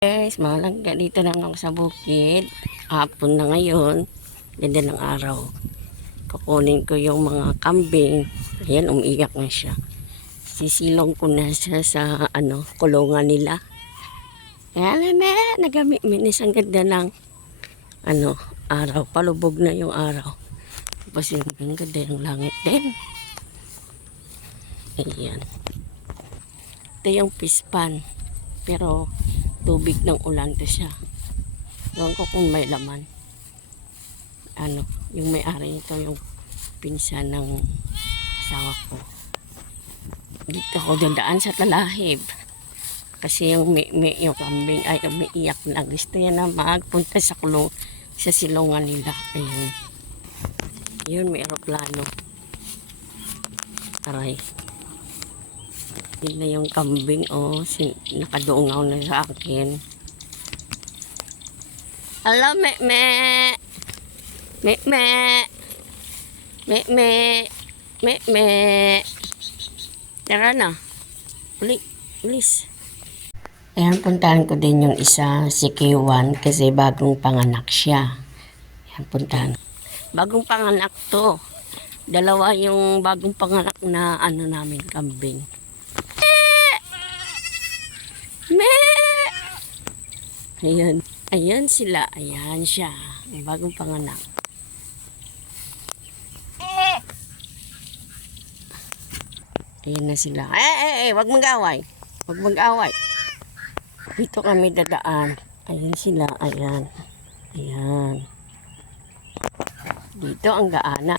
Guys, mga langga, dito lang ako sa bukid. Hapon na ngayon. Ganda ng araw. Kukunin ko yung mga kambing. Ayan, umiiyak na siya. Sisilong ko na siya sa kulungan nila. Ayan, nagamit-minis ang ganda ng araw. Palubog na yung araw. Tapos yung ganda ng langit din. Ayan. Ito yung pispan. Pero tubig ng ulan to siya. Ewan ko kung may laman. Yung may-ari nito yung pinsan ng asawa ko. Dito ako dadaan sa talahib. Kasi yung yung kambing ay umiiyak na. Gusto niya na magpunta sa sa silungan nila. Ayun. Yun, may aeroplano. Aray. Yun na yung kambing, nakaduungaw na sa akin. Hello, me-me! Me-me! Me-me! Me-me! Tara na. Ulis. Ayan, puntahan ko din yung isa, si K1, kasi bagong panganak siya. Ayan, puntahan. Bagong panganak to. Dalawa yung bagong panganak na namin, kambing. Ayan. Ayan sila. Ayan siya. Ang bagong panganak. Ayan na sila. Wag mag-away. Wag mag-away. Dito kami dadaan. Ayan sila. Ayan. Ayan. Dito ang gaana.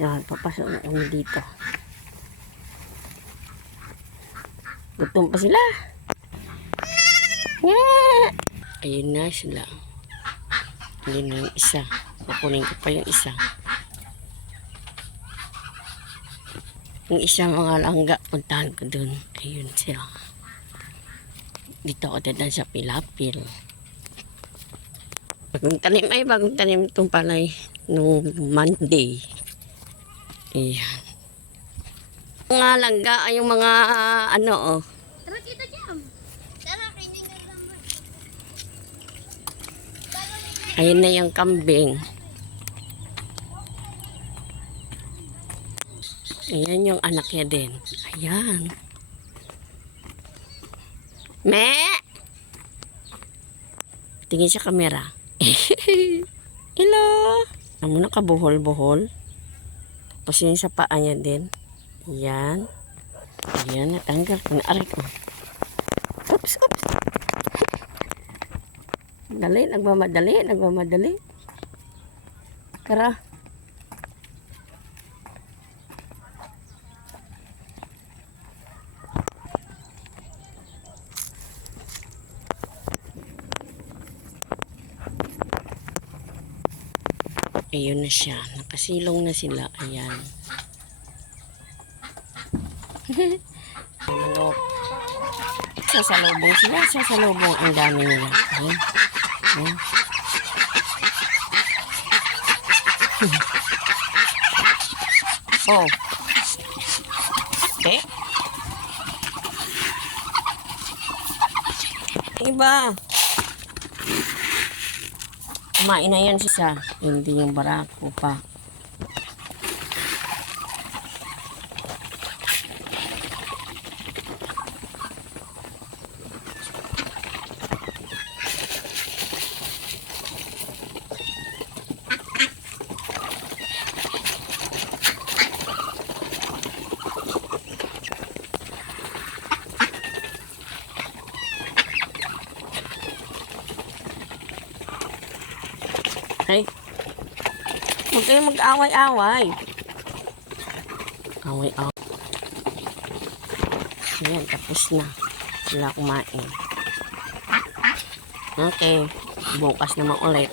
Ayan. Papasok na kami dito. Gutom pa sila. Ayun na sila. Ayun na yung isa. Kukunin ko pa yung isa. Yung isa mga langga, puntahan ko dun. Ayun siya. Dito ako dadaan sa Pilapil. Bagong tanim itong palay nung Monday. Ayan. Mga langga ay yung mga Tara kita dyan. Tara, kainin ka lang. ayun na yung kambing. Ayan yung anak niya din. Ayan. Me! Tingin sa kamera. Hello! Amo na kabuhol-buhol. Tapos yun sa paa niya din. Ayan. Ayan, natanggal ko na. Aray ko. Oops. Dali, nagmamadali. Tara. Ayun na siya. Nakasilong na sila. Ayan. Sasalubong sila. Sasalubong ang dami nila. Ayan. Ayan. Oh. Iba. Kumain na yan siya. Hindi yung barako pa. Ay, huwag kayong mag-away-away. Away-away. Ayan, tapos na. Sila kumain. Okay, bukas naman ulit.